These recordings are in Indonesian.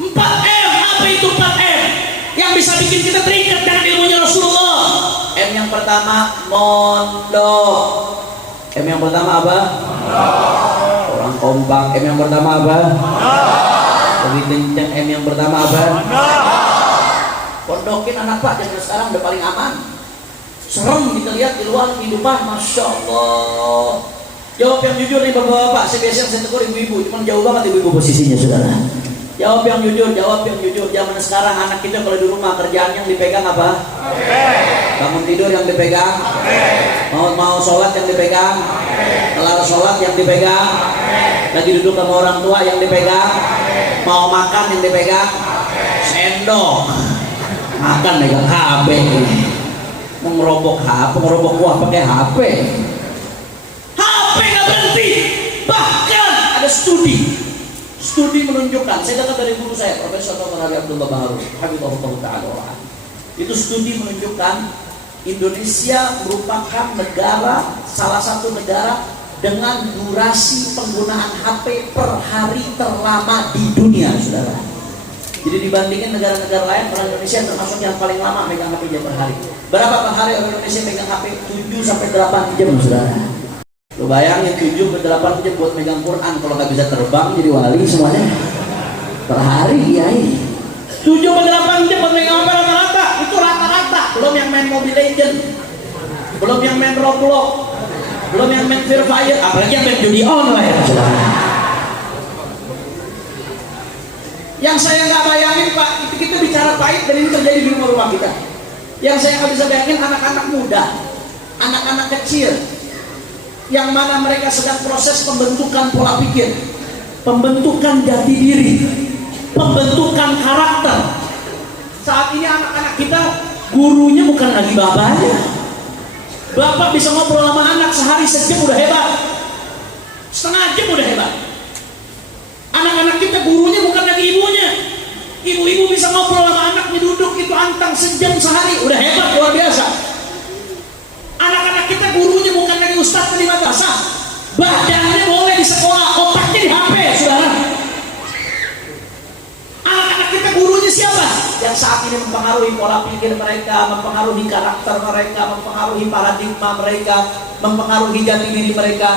4M, apa itu 4M? Yang bisa bikin kita terikat dengan ilmunya Rasulullah. M yang pertama mondok. M yang pertama apa? Mondok. Orang kompak. M yang pertama apa? Mondok. Lebih kenceng. M yang pertama apa? Mondok. Pondokin anak Pak zaman sekarang udah paling aman. Serem kita lihat di luar kehidupan, masya Allah. Jawab yang jujur nih bapak-bapak. Saya biasanya saya tegur ibu-ibu, cuma jauh banget ibu-ibu posisinya saudara. Jawab yang jujur, jawab yang jujur. Zaman sekarang anak kita kalau di rumah kerjaan yang dipegang apa? Bangun tidur yang dipegang, mau sholat yang dipegang, kelar sholat yang dipegang, lagi duduk sama orang tua yang dipegang, mau makan yang dipegang, sendok, makan megang HP, mau ngerobok HP, ngerobok kuah pakai HP. HP nggak berhenti, bahkan ada studi menunjukkan, saya dapat dari guru saya Profesor Dr. Ali Abdullah Baharul Habibullah Ta'ala. Itu studi menunjukkan Indonesia merupakan negara, salah satu negara dengan durasi penggunaan HP per hari terlama di dunia, saudara. Jadi dibandingin negara-negara lain, orang Indonesia termasuk yang paling lama megang HP per hari. Berapa per hari orang Indonesia megang HP? 7 sampai 8 jam, saudara. Lu bayangin 7 ke 8 jam buat megang Quran. Kalau nggak bisa terbang jadi wali semuanya per hari ya. 7 ke 8 jam buat megang apa rata-rata? Itu rata-rata. Belum yang main Mobile Legend, belum yang main Roblox, belum yang main Free Fire, apalagi yang main judi online. Yang saya nggak bayangin Pak, itu kita bicara pahit dan ini terjadi di rumah-rumah kita. Yang saya nggak bisa bayangin anak-anak muda, anak-anak kecil, yang mana mereka sedang proses pembentukan pola pikir, pembentukan jati diri, pembentukan karakter. Saat ini anak-anak kita gurunya bukan lagi bapaknya. Bapak bisa ngobrol sama anak sehari sejam udah hebat, setengah jam udah hebat. Anak-anak kita gurunya bukan lagi ibunya. Ibu-ibu bisa ngobrol sama anaknya, duduk itu antang sejam sehari udah hebat, luar biasa. Anak-anak kita gurunya bukan lagi ustadz di madrasah, badannya boleh di sekolah, otaknya di HP, saudara. Anak-anak kita gurunya siapa? Yang saat ini mempengaruhi pola pikir mereka, mempengaruhi karakter mereka, mempengaruhi paradigma mereka, mempengaruhi jati diri mereka.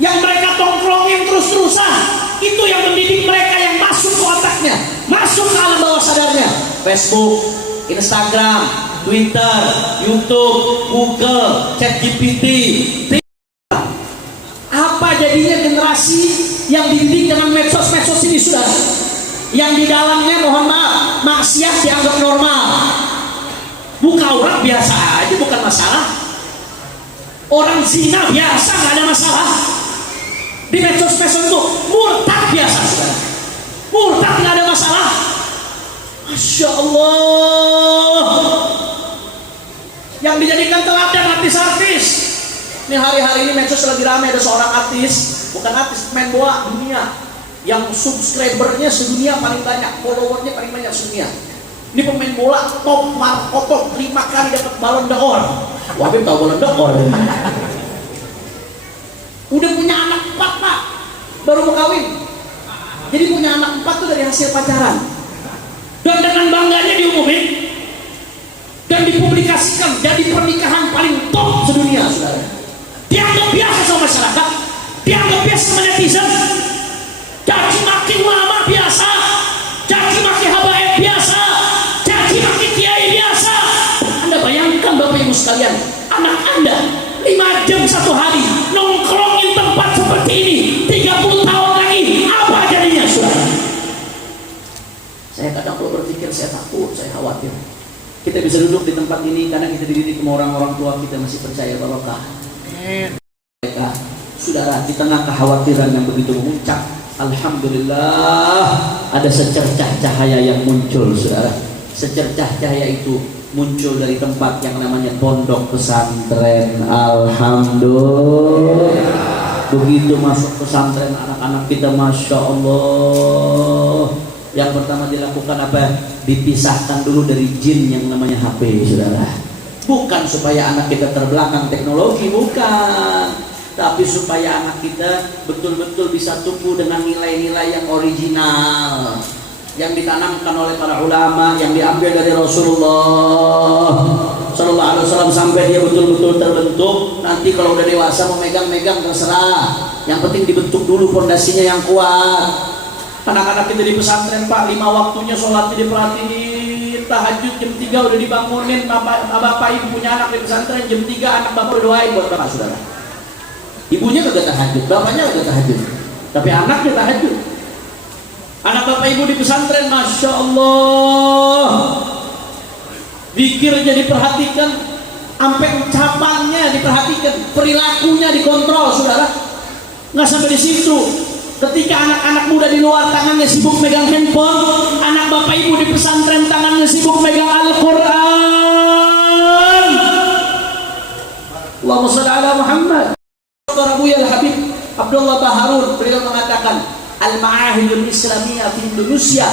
Yang mereka tongkrongin terus-terusan, itu yang mendidik mereka, yang masuk ke otaknya, masuk ke alam bawah sadarnya. Facebook, Instagram, Twitter, YouTube, Google, ChatGPT. Apa jadinya generasi yang dididik dengan medsos-medsos ini, sudah? Yang di dalamnya mohon maaf, maksiat dianggap normal. Buka aurat biasa aja, bukan masalah. Orang zina biasa, nggak ada masalah. Di medsos-medsos itu murtad biasa, saudara. Murtad nggak ada masalah. Masya Allah. Yang dijadikan teladan artis-artis. Ini hari-hari ini medsos lagi ramai, ada seorang artis, bukan artis, main bola dunia, yang subscribernya sedunia paling banyak, followernya paling banyak sedunia. Ini pemain bola top markotok 5 kali dapat Ballon d'Or. Wabib tahu Ballon d'Or. Udah punya anak 4 Pak, baru mau kawin. Jadi punya anak 4 tuh dari hasil pacaran. Dan dengan bangganya diumumin dan dipublikasikan jadi pernikahan paling top sedunia, saudara. Dianggap biasa sama masyarakat, dianggap biasa sama netizen. Caci maki ulama biasa, caci maki habaib biasa, caci maki kiai biasa. Anda bayangkan Bapak Ibu sekalian, anak Anda 5 jam satu hari nongkrongin tempat seperti ini, 30 tahun lagi apa jadinya, saudara? Saya kadang kalau berpikir saya takut, saya khawatir. Kita bisa duduk di tempat ini karena kita dididik sama orang-orang tua kita masih percaya barokah. Mereka, saudara, di tengah kekhawatiran yang begitu memuncak, alhamdulillah ada secercah cahaya yang muncul, saudara. Secercah cahaya itu muncul dari tempat yang namanya pondok pesantren. Alhamdulillah. Begitu masuk pesantren anak-anak kita, masya Allah. Yang pertama dilakukan apa? Dipisahkan dulu dari jin yang namanya HP, saudara. Bukan supaya anak kita terbelakang teknologi, bukan. tapi supaya anak kita betul-betul bisa tumbuh dengan nilai-nilai yang original, yang ditanamkan oleh para ulama, yang diambil dari Rasulullah Sallallahu Alaihi Wasallam sampai dia betul-betul terbentuk. Nanti kalau udah dewasa mau megang-megang terserah, yang penting dibentuk dulu fondasinya yang kuat. Anak-anak kita di pesantren Pak, 5 waktunya sholat diperhatiin, tahajud jam 3 udah dibangunin, bapak ibu punya anak di pesantren jam 3 anak bapak doain buat bapak saudara. Ibunya kagak tahajud, bapaknya kagak tahajud, tapi anaknya tahajud. Anak bapak ibu di pesantren, masya Allah, zikirnya diperhatikan, sampai ucapannya diperhatikan, perilakunya dikontrol, saudara. Nggak sampai di situ. Ketika anak-anak muda di luar tangannya sibuk megang handphone, anak bapak ibu di pesantren tangannya sibuk megang Al-Quran. Allahumma shalli ala Muhammad. Abuya Al-Habib Abdullah Baharun beliau mengatakan, Al-Ma'ahidul Islamiyah di Indonesia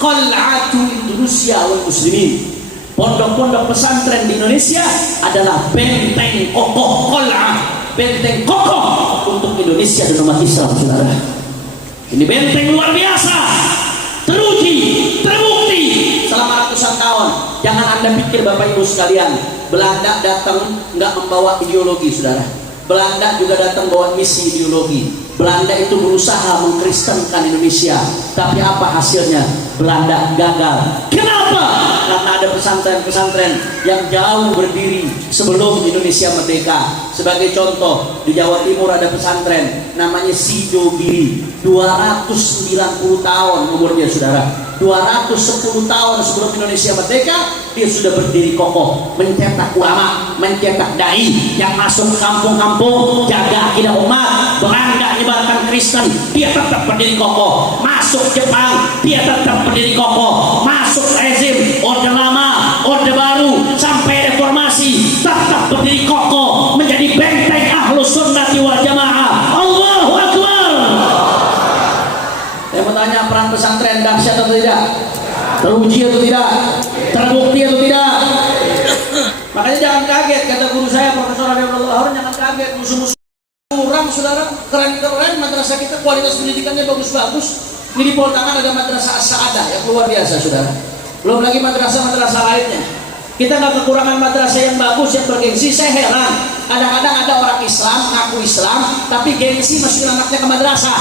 qal'atu Indonesia wal muslimin. Pondok-pondok pesantren di Indonesia adalah benteng kokoh, qal'ah, benteng kokoh untuk Indonesia dan umat Islam, saudara. Ini benteng luar biasa, teruji, terbukti selama ratusan tahun. Jangan Anda pikir Bapak Ibu sekalian, Belanda datang nggak membawa ideologi, saudara. Belanda juga datang bawa misi ideologi. Belanda itu berusaha mengkristenkan Indonesia, tapi apa hasilnya? Belanda gagal. Kenapa? Karena ada pesantren-pesantren yang jauh berdiri sebelum Indonesia merdeka. Sebagai contoh, di Jawa Timur ada pesantren namanya Sidogiri, 290 tahun umurnya, saudara. 210 tahun sebelum Indonesia merdeka, dia sudah berdiri kokoh, mencetak ulama, mencetak dai yang masuk kampung-kampung, jaga akidah umat. Belanda nyebarkan Kristen, dia tetap berdiri kokoh. Masuk Jepang, dia tetap berdiri kokoh. Masuk rezim Orde Lama, Orde Baru, sampai reformasi, tetap berdiri kokoh, menjadi benteng Ahlus Sunnati wal Jamaah. Allahu Akbar. Saya mau tanya, peran pesantren dahsyat atau tidak? Teruji atau tidak? Terbukti atau tidak? Makanya jangan kaget, kata guru saya Profesor Abdullah Harun, jangan kaget musuh-musuh kurang, saudara. Keren-keren madrasah kita, kualitas pendidikannya bagus-bagus. Ini di Poltangan ada madrasah As-Sa'adah yang luar biasa, saudara. Belum lagi madrasah-madrasah lainnya. Kita nggak kekurangan madrasah yang bagus, yang bergengsi. Saya heran, kadang-kadang ada orang Islam, ngaku Islam, tapi gengsi masukin anaknya ke madrasah.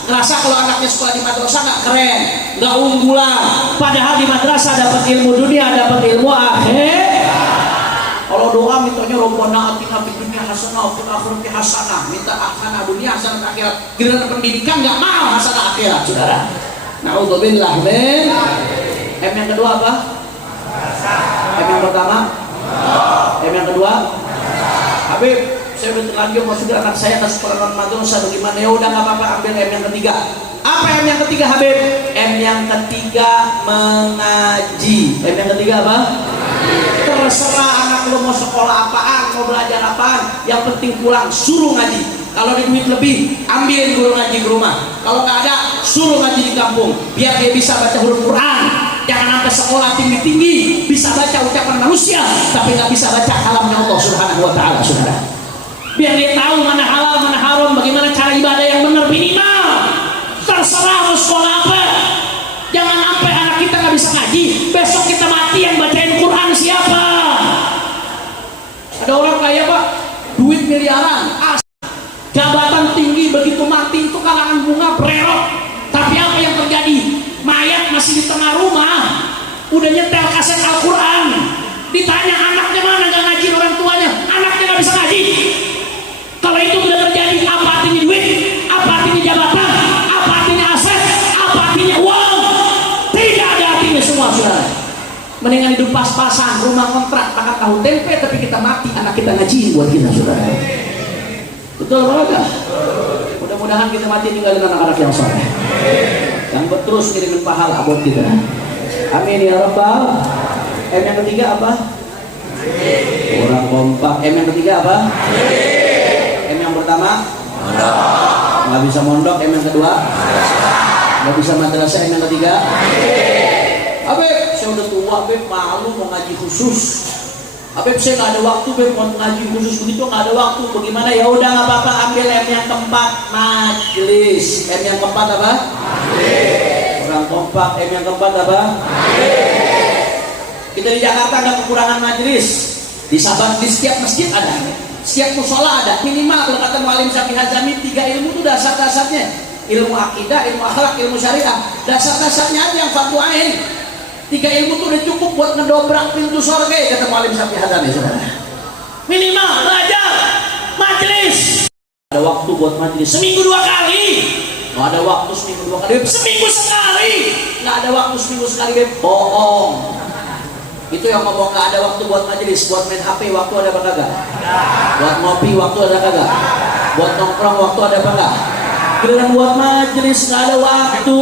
Ngerasa kalau anaknya sekolah di madrasah nggak keren, nggak unggulan. Padahal di madrasah dapat ilmu dunia, dapat ilmu akhir. Kalau doa mintanya Rabbana atina fid dunya hasanah wa fil akhirati hasanah, minta hasanah dunia, hasanah akhirat. Giliran pendidikan nggak mau hasanah akhirat, saudara. Naudzubillah min. M yang kedua apa? M yang pertama? M yang kedua? Habib, saya udah terlanjur masukin anak saya ke sekolah madrasah, bagaimana? Ya udah nggak apa-apa, ambil M yang ketiga. Apa M yang ketiga, Habib? M yang ketiga mengaji. M yang ketiga apa? Terserah anak lo mau sekolah apaan, mau belajar apaan, yang penting pulang suruh ngaji. Kalau ada duit lebih, ambilin guru ngaji ke rumah. Kalau nggak ada, suruh ngaji di kampung, biar dia bisa baca huruf Quran. Jangan sampai sekolah tinggi-tinggi, bisa baca ucapan manusia, tapi nggak bisa baca kalamnya Allah Subhanahu Wa Taala, saudara. Biar dia tahu mana halal, mana haram, bagaimana cara ibadah yang benar. Minimal terserah mau sekolah apa. Jangan sampai anak kita nggak bisa ngaji, besok kita mati yang bacain Quran siapa? Ada orang kaya Pak, duit miliaran, jabatan tinggi, begitu mati itu kalangan bunga bererok. Tapi apa yang terjadi? Mayat masih di tengah rumah, udah nyetel kaset Al-Quran. Ditanya anaknya mana, nggak ngaji orang tuanya, anaknya nggak bisa ngaji. Kalau itu sudah terjadi, apa artinya duit? Apa artinya jabatan? Apa artinya aset? Apa artinya uang? Tidak ada artinya semua, saudara. Mendingan hidup pas-pasan, rumah kontrak, makan tahu tempe, tapi kita mati, anak kita ngaji buat kita, saudara. Betul apa? Mudah-mudahan kita mati tinggalin anak-anak yang soleh, yang terus ngirimin pahala buat kita. Amin ya Rabbal. M yang ketiga apa? Orang kompak. M yang ketiga apa? M yang pertama? Nggak bisa mondok. M yang kedua? Nggak bisa madrasah. M yang ketiga? Habib, saya udah tua, Habib, malu mau ngaji khusus. Habib saya nggak ada waktu, Beb, mau ngaji khusus begitu nggak ada waktu. Bagaimana? Ya udah nggak apa-apa, ambil M yang keempat, majelis. M yang keempat apa? Majelis. Orang kompak. M yang keempat apa? Majelis. Kita di Jakarta nggak kekurangan majelis. Di Sabang di setiap masjid ada, setiap musola ada. Minimal kalau kata Muallim Syafi'i Hazami 3 ilmu itu dasar-dasarnya. Ilmu akidah, ilmu akhlak, ilmu syariah. Dasar-dasarnya aja yang fatwain. 3 ilmu itu udah cukup buat ngedobrak pintu surga, kata Muallim Syafi'i Hazami, saudara. Minimal belajar, majelis. Ada waktu buat majelis seminggu 2 kali. Nggak ada waktu seminggu 2 kali, seminggu sekali. Nggak ada waktu seminggu sekali, bohong. Itu yang ngomong nggak ada waktu buat majelis, buat main HP waktu ada apa kagak? Buat ngopi waktu ada kagak? Buat nongkrong waktu ada apa kagak? Giliran buat majelis nggak ada waktu,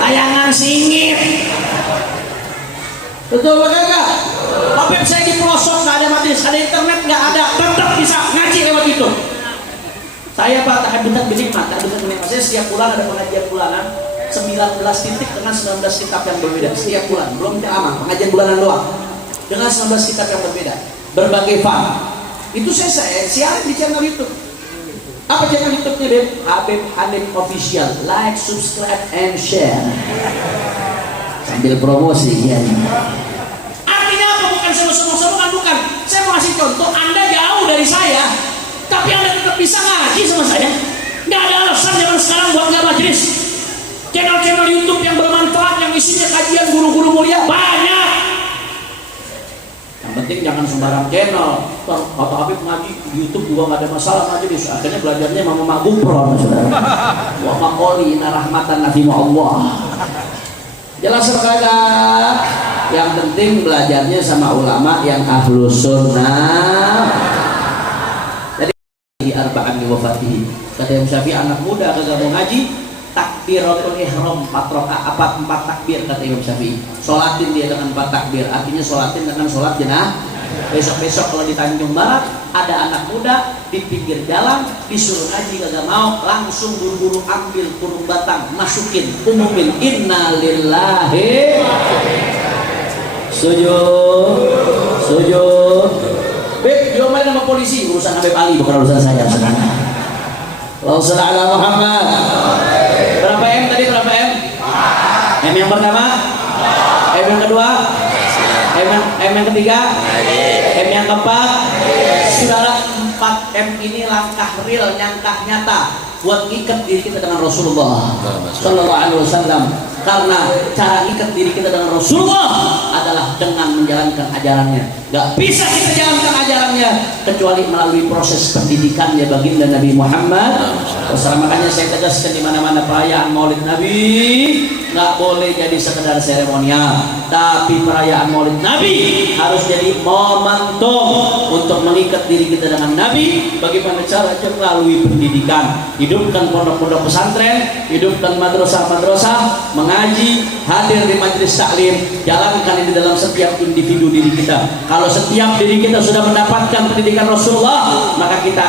layangan singit. Betul apa kagak? Habib saya di pelosok nggak ada majelis, ada internet nggak ada, tetap bisa ngaji lewat itu. Saya Pak tahadzudan binikmat, saya setiap bulan ada pengajian bulanan. 19 titik dengan 19 kitab yang berbeda setiap bulan, belum ceramah, pengajian bulanan doang dengan 19 kitab yang berbeda, berbagai faham. Itu saya siaran di channel YouTube. Apa channel YouTube-nya, Beb? Habib Hanif Official. Like, subscribe, and share. Sambil promosi ya. Artinya apa? Bukan sombong-sombongan, bukan. Saya mau kasih contoh, Anda jauh dari saya, tapi Anda tetap bisa ngaji sama saya. Nggak ada alasan zaman sekarang buat nggak majelis. Channel-channel YouTube yang bermanfaat, yang isinya kajian guru-guru mulia banyak. Yang penting jangan sembarang channel. Kata Habib ngaji di YouTube juga nggak ada masalah majelis. Akhirnya belajarnya Mama Gupron, saudara. Wa maqoli inna rahmatan nafi Allah. Jelas kagak? Yang penting belajarnya sama ulama yang ahlus sunnah. Jadi di arba'an wafatihi. Kata Imam Syafi'i, anak muda kagak mau ngaji, takbiratul ihram 4 rakaat, 4 takbir kata Imam Syafi'i. Sholatin dia dengan 4 takbir, artinya sholatin dengan sholat jenazah. Besok-besok kalau di Tanjung Barat ada anak muda di pinggir jalan disuruh ngaji kagak mau, langsung buru-buru ambil kurung batang, masukin, umumin innalillahi. Sujud. Beb, diomelin sama polisi, urusan Habib Ali bukan urusan saya, saudara. Allahumma shalli ala Muhammad. Berapa M tadi? Berapa M? M yang pertama? M yang kedua? M yang ketiga? M yang keempat? Saudara, 4 M ini langkah real, langkah nyata buat ikat diri kita dengan Rasulullah Sallallahu Alaihi Wasallam. Karena cara ikat diri kita dengan Rasulullah adalah dengan menjalankan ajarannya. Gak bisa kita jalankan ajarannya kecuali melalui proses pendidikannya baginda Nabi Muhammad. Makanya saya tegaskan di mana-mana perayaan Maulid Nabi nggak boleh jadi sekedar seremonial, tapi perayaan Maulid Nabi harus jadi momentum untuk mengikat diri kita dengan Nabi. Bagaimana caranya? Melalui pendidikan, hidupkan pondok-pondok pesantren, hidupkan madrasah-madrasah, mengaji, hadir di majelis taklim, jalankan ini dalam setiap individu diri kita. Kalau setiap diri kita sudah mendapatkan pendidikan Rasulullah, maka kita